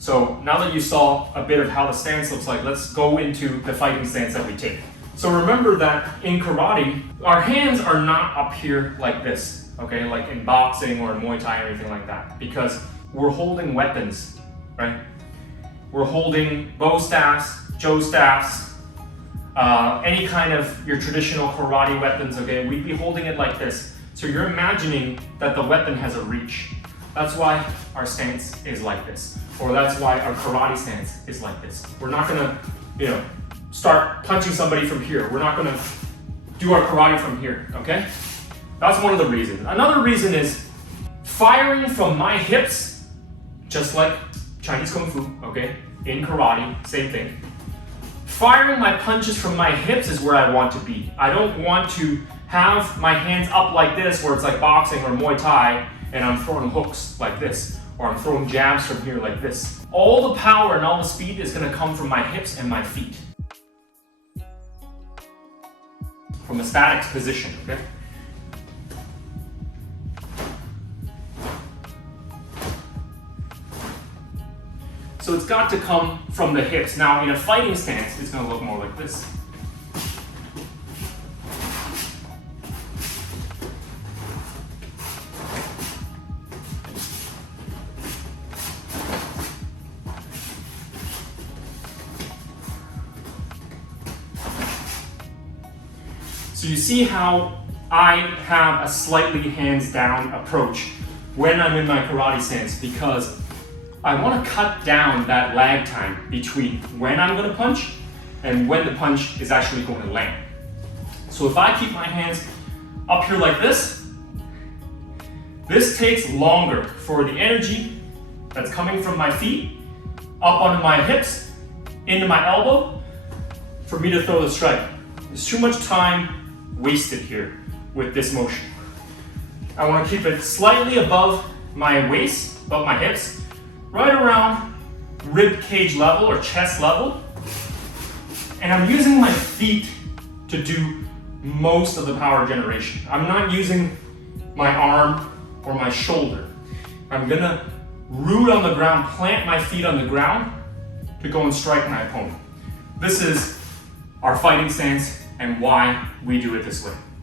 So now that you saw a bit of how the stance looks like, let's go into the fighting stance that we take. So remember that in karate, our hands are not up here like this, okay? Like in boxing or in Muay Thai or anything like that, because we're holding weapons, right? We're holding bow staffs, jo staffs, any kind of your traditional karate weapons, okay? We'd be holding it like this. So you're imagining that the weapon has a reach. That's why our stance is like this. Or that's why our karate stance is like this. We're not gonna, start punching somebody from here. We're not gonna do our karate from here, okay? That's one of the reasons. Another reason is firing from my hips, just like Chinese Kung Fu, okay? In karate, same thing. Firing my punches from my hips is where I want to be. I don't want to have my hands up like this, where it's like boxing or Muay Thai, and I'm throwing hooks like this, or I'm throwing jabs from here like this. All the power and all the speed is gonna come from my hips and my feet. From a static position, okay? So it's got to come from the hips. Now in a fighting stance, it's gonna look more like this. So you see how I have a slightly hands down approach when I'm in my karate stance, because I want to cut down that lag time between when I'm going to punch and when the punch is actually going to land. So if I keep my hands up here like this takes longer for the energy that's coming from my feet up onto my hips, into my elbow, for me to throw the strike. There's too much time wasted here with this motion. I want to keep it slightly above my waist, above my hips, right around rib cage level or chest level. And I'm using my feet to do most of the power generation. I'm not using my arm or my shoulder. I'm gonna root on the ground, plant my feet on the ground to go and strike my opponent. This is our fighting stance and why we do it this way.